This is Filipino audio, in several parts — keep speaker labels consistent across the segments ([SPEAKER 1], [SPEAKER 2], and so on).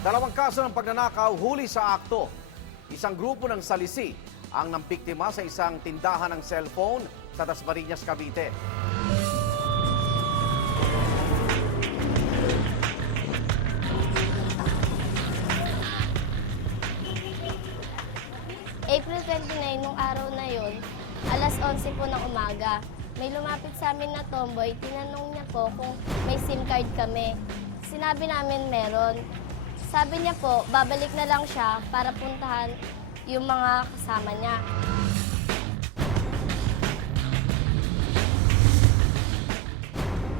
[SPEAKER 1] Dalawang kaso ng pagnanakaw huli sa akto. Isang grupo ng salisi ang nampiktima sa isang tindahan ng cellphone sa Dasmariñas, Cavite.
[SPEAKER 2] April 29, nung araw na yon, alas 11 po ng umaga. May lumapit sa amin na tomboy, tinanong niya po kung may SIM card kami. Sinabi namin meron. Sabi niya po, babalik na lang siya para puntahan yung mga kasama niya.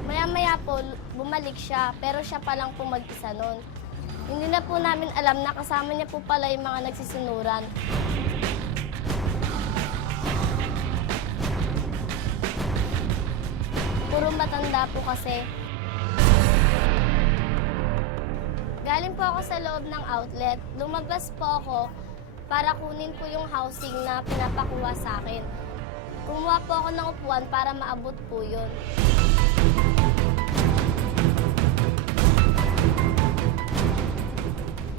[SPEAKER 2] Maya-maya po, bumalik siya, pero siya pa lang po mag-isa nun. Hindi na po namin alam na kasama niya po pala yung mga nagsisunuran. Puro matanda po kasi. Galing po ako sa loob ng outlet. Lumabas po ako para kunin po yung housing na pinapakuha sa akin. Kumuha po ako ng upuan para maabot po yun.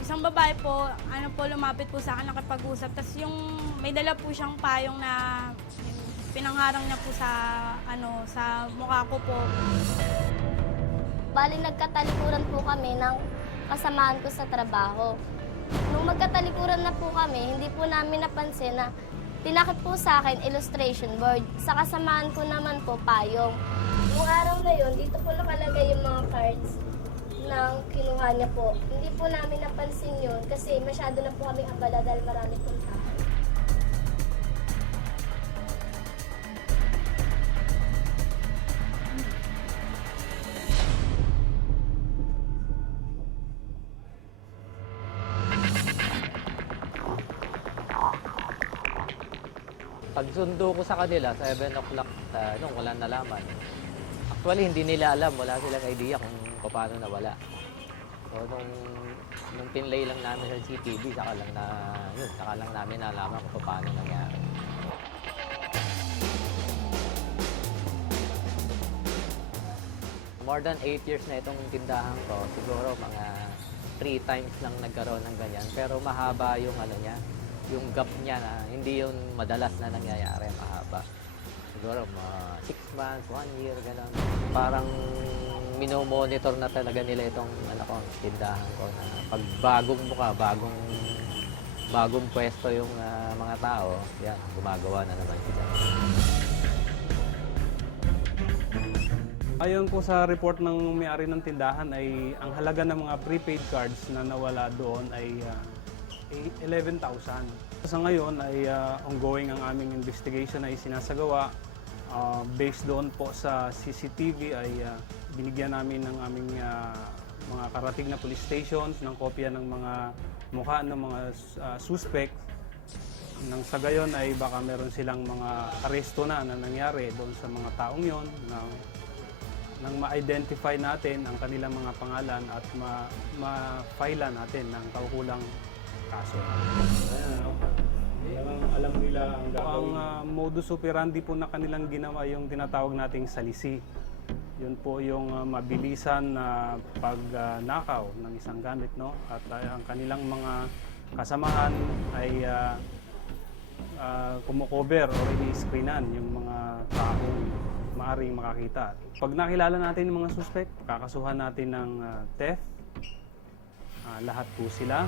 [SPEAKER 3] Isang babae po, ano po, lumapit po sa akin, nakipag-usap. Tapos yung may dala po siyang payong na pinangharang niya po sa, ano, sa mukha ko po.
[SPEAKER 2] Bali, nagkatalikuran po kami ng kasamaan ko sa trabaho. Nung magkatalikuran na po kami, hindi po namin napansin na tinakip po sa akin illustration board. Sa kasamaan ko naman po payong. Nung araw na yun, dito po nakalagay yung mga cards ng kinuha niya po. Hindi po namin napansin yun kasi masyado na po kami abala dahil marami pong tao.
[SPEAKER 4] Pagsundo ko sa kanila, 7 o'clock, uh, nung wala nalaman. Actually, hindi nila alam. Wala silang idea kung paano nawala. So, nung, nung pinlay lang namin sa CCTV, saka lang na, yun, saka lang namin nalaman kung paano nangyari. More than 8 years na itong tindahan ko. Siguro mga 3 times lang nagkaroon ng ganyan. Pero mahaba yung ano niya, yung gap niya na hindi yun madalas na nangyayari, mahaba. Siguro mga 6 months, 1 year, gano'n. Parang minomonitor na talaga nila itong ano ko, tindahan ko na pag bagong mukha, bagong bagong pwesto yung ah, mga tao, yan, gumagawa na naman sila.
[SPEAKER 5] Ayon po sa report ng may-ari ng tindahan ay ang halaga ng mga prepaid cards na nawala doon ay eh, 11,000. Sa ngayon ay ah, ongoing ang aming investigation ay sinasagawa. Ah, based doon po sa CCTV ay ah, binigyan namin ng aming ah, mga karating na police stations ng kopya ng mga mukha ng mga ah, suspect nang sa gayon ay baka meron silang mga aresto na na nangyari doon sa mga taong yon na nang ma-identify natin ang kanilang mga pangalan at ma- ma-file natin ng kaukulang kaso. Talagang alam nila ang gagawin. Ang ah, modus operandi po na kanilang ginawa yung tinatawag nating salisi. Yun po yung ah, mabilisan na pagnakaw ng isang gamit. No? At ah, ang kanilang mga kasamahan ay ah, uh, kumukover o ini-screenan yung mga taong maaring makakita. Pag nakilala natin yung mga suspect, kakasuhan natin ng ah, theft. Ah, lahat po sila.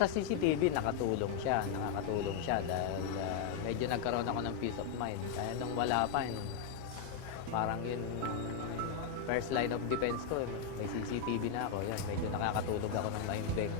[SPEAKER 4] Sa CCTV, nakatulong siya. Nakakatulong siya dahil ah, medyo nagkaroon ako ng peace of mind. Kaya nung wala pa, yun, parang yun first line of defense ko. eh. May CCTV na ako. Yan, medyo nakakatulog ako ng maimbeng.